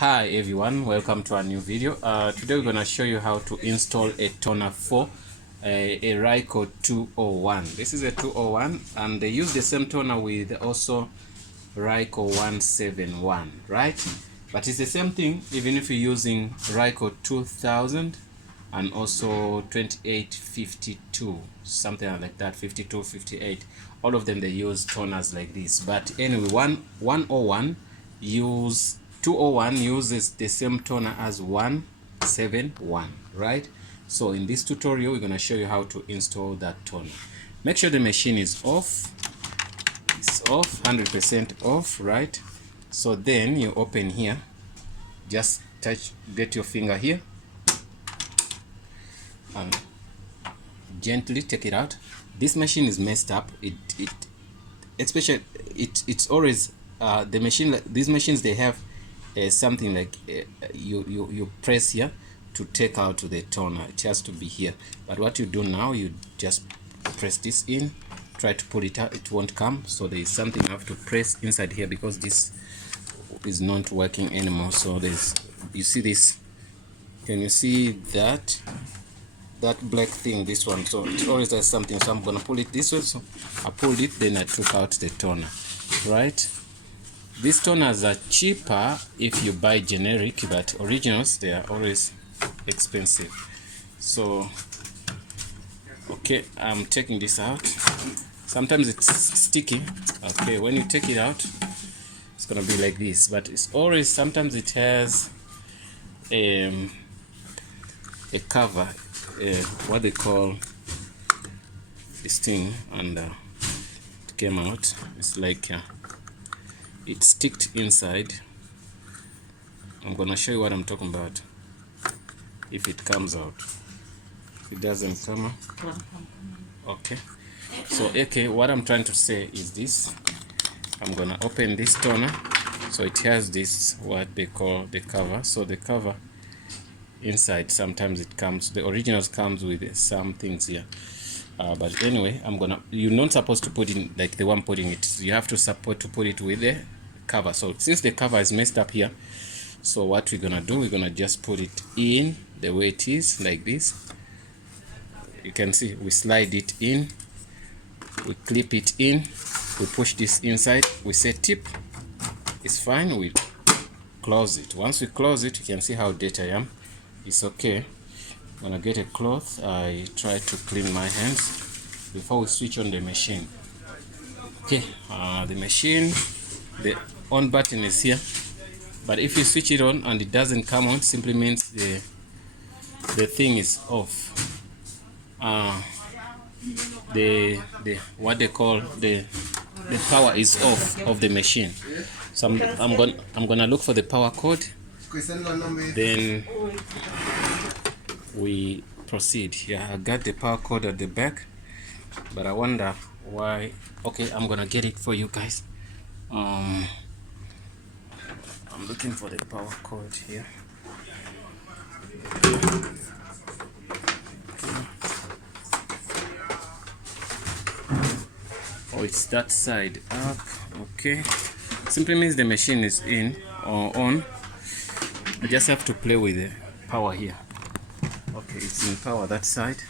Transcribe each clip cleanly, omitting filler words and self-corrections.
Hi everyone, welcome to a new video. Today we're going to show you how to install a toner for a Ryco 201. This is a 201 and they use the same toner with also Ryco 171, right? But it's the same thing even if you're using Ryco 2000 and also 2852, something like that, 52, 58. All of them they use toners like this. But anyway, 101 201 uses the same toner as 171, right? So in this tutorial we're going to show you how to install that toner. Make sure the machine is off. It's off, 100% off, right? So then you open here, just get your finger here and gently take it out. This machine is messed up. It's always these machines, they have something like you press here to take out the toner. It has to be here, but what you do now, you just press this in, try to pull it out, it won't come. So there is something you have to press inside here because this is not working anymore. So you see this, can you see that black thing, this one? So it always does something. So I'm gonna pull it this way. So I pulled it, then I took out the toner, right? These toners are cheaper if you buy generic, but originals, they are always expensive. So okay, I'm taking this out. Sometimes it's sticky. Okay, when you take it out, it's gonna be like this, but it's always, sometimes it has a cover, what they call this thing, and it came out. It's like it's sticked inside. I'm gonna show you what I'm talking about if it comes out. If it doesn't come out, okay. So okay, what I'm trying to say is this. I'm gonna open this toner. So it has this, what they call the cover. So the cover inside, sometimes it comes, the originals comes with some things here, but anyway, you're not supposed to put in like the one putting it. You have to put it with the cover. So since the cover is messed up here, so what we're gonna do, we're gonna just put it in the way it is, like this. You can see we slide it in, we clip it in, we push this inside, we say tip, it's fine, we close it. Once we close it, you can see how dirty I am. It's okay. When I get a cloth, I try to clean my hands before we switch on the machine. Okay, the machine, the on button is here, but if you switch it on and it doesn't come on, simply means the thing is off. What they call the power is off of the machine. So I'm gonna look for the power code, then we proceed. Yeah, I got the power code at the back, but I wonder why. Okay, I'm gonna get it for you guys. I'm looking for the power code here. Oh, it's that side up. Okay, simply means the machine is in or on. I just have to play with the power here. Okay, it's in power that side.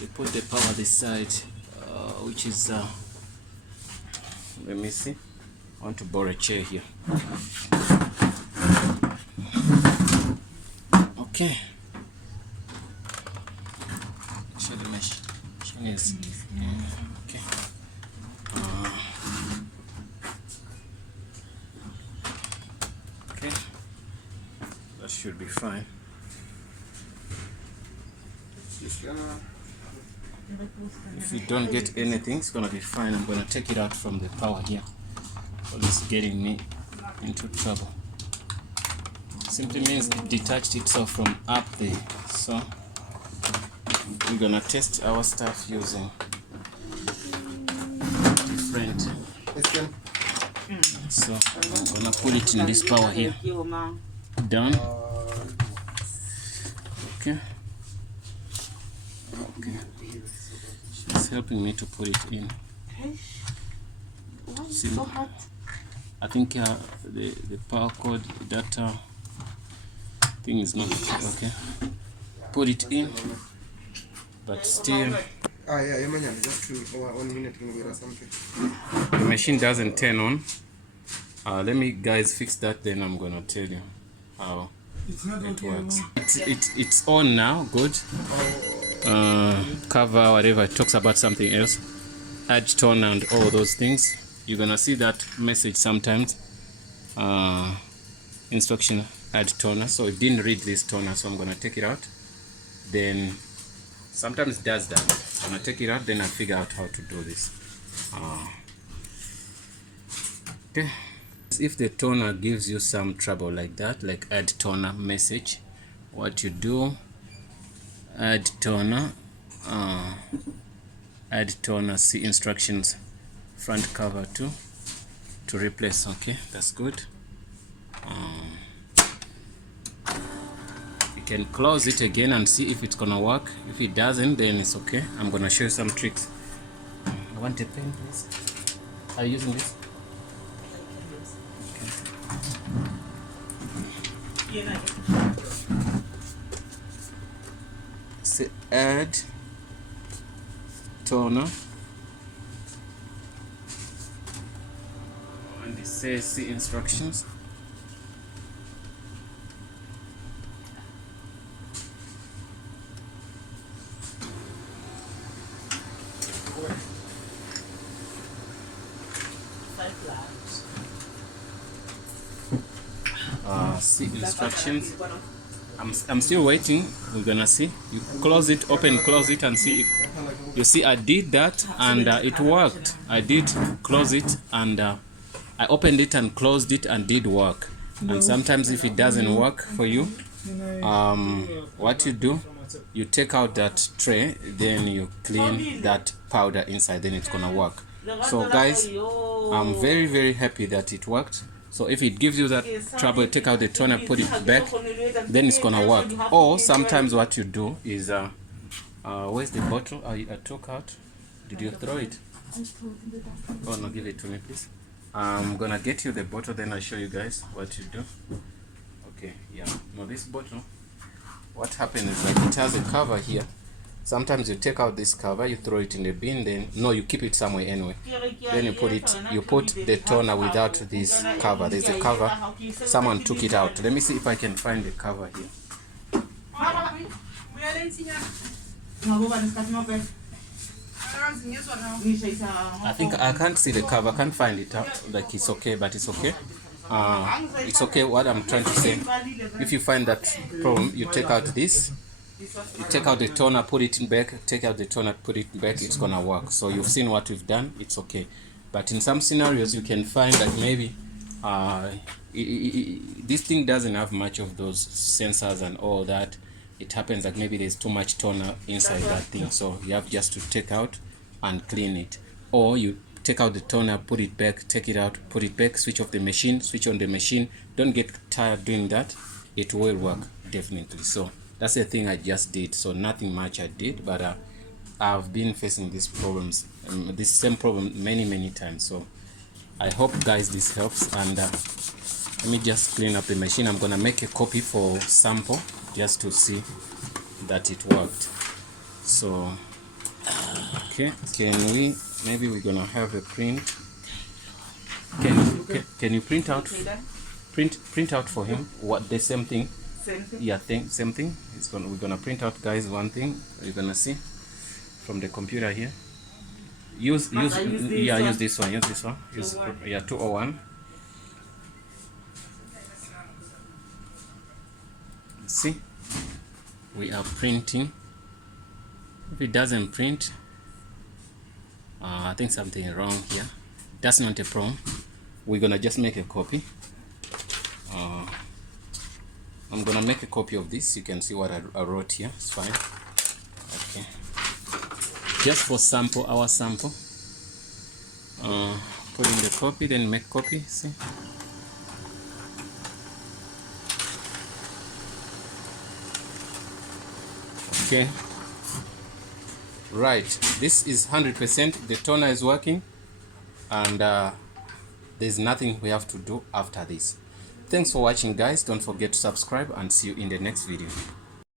We put the power this side, which is let me see. I want to borrow a chair here. Okay. Show the machine is okay. Okay, that should be fine. If you don't get anything, it's gonna be fine. I'm gonna take it out from the power here. So this is getting me into trouble. Simply means it detached itself from up there. So we're gonna test our stuff using different. So I'm gonna put it in this power here. Done. Okay. Okay. She's helping me to put it in. Why is it so hot? I think the power cord data thing is not okay. Put it in, but still just 1 minute or something. The machine doesn't turn on. Let me guys fix that, then I'm gonna tell you how it works. It's on now. Good. Cover whatever, it talks about something else, add toner and all those things. You're gonna see that message sometimes, instruction add toner. So it didn't read this toner, so I'm gonna take it out. Then sometimes it does that. I'm gonna take it out, then I figure out how to do this. Okay, if the toner gives you some trouble like that, like add toner message, what you do, add toner, see instructions, front cover to replace. Okay, that's good. You can close it again and see if it's gonna work. If it doesn't, then it's okay. I'm gonna show you some tricks. I want a pen, please. Are you using this? Okay. Say add toner, and it says see instructions. See instructions. I'm still waiting. We're gonna see. You close it, open, close it, and see if you see. I did that and it worked. I did close it and I opened it and closed it and did work. And sometimes if it doesn't work for you, what you do, you take out that tray, then you clean that powder inside, then it's gonna work. So guys, I'm very, very happy that it worked. So if it gives you that trouble, take out the toner, put it back, then it's gonna work. Or sometimes what you do is, where's the bottle I took out? Did you throw it? Oh no, give it to me please. I'm gonna get you the bottle, then I'll show you guys what you do. Okay, yeah. Now this bottle, what happens is like it has a cover here. Sometimes you take out this cover, you throw it in the bin, then no, you keep it somewhere anyway. Then you put the toner without this cover. There's a cover. Someone took it out. Let me see if I can find the cover here. I think I can't see the cover. I can't find it out. Like it's okay, but it's okay. It's okay. What I'm trying to say, if you find that problem, you take out this. You take out the toner, put it in back, take out the toner, put it back, it's gonna work. So you've seen what we've done, it's okay. But in some scenarios you can find that maybe this thing doesn't have much of those sensors and all that. It happens that maybe there's too much toner inside that thing, so you have just to take out and clean it. Or you take out the toner, put it back, take it out, put it back, switch off the machine, switch on the machine. Don't get tired doing that, it will work definitely. So that's the thing I just did. So nothing much I did, but I've been facing these problems, this same problem many times. So I hope guys this helps. And let me just clean up the machine. I'm gonna make a copy for sample just to see that it worked. So okay, maybe we're gonna have a print. Can you print out for him what the same thing? Yeah, same thing. We're gonna print out, guys, one thing. You're gonna see from the computer here. Use this one. Use 201. See, we are printing. If it doesn't print, I think something is wrong here. That's not a problem. We're gonna just make a copy. I'm gonna make a copy of this. You can see what I wrote here. It's fine. Okay. Just for sample, our sample. Put in the copy, then make copy. See. Okay. Right. This is 100%. The toner is working, and There's nothing we have to do after this. Thanks for watching, guys. Don't forget to subscribe, and see you in the next video.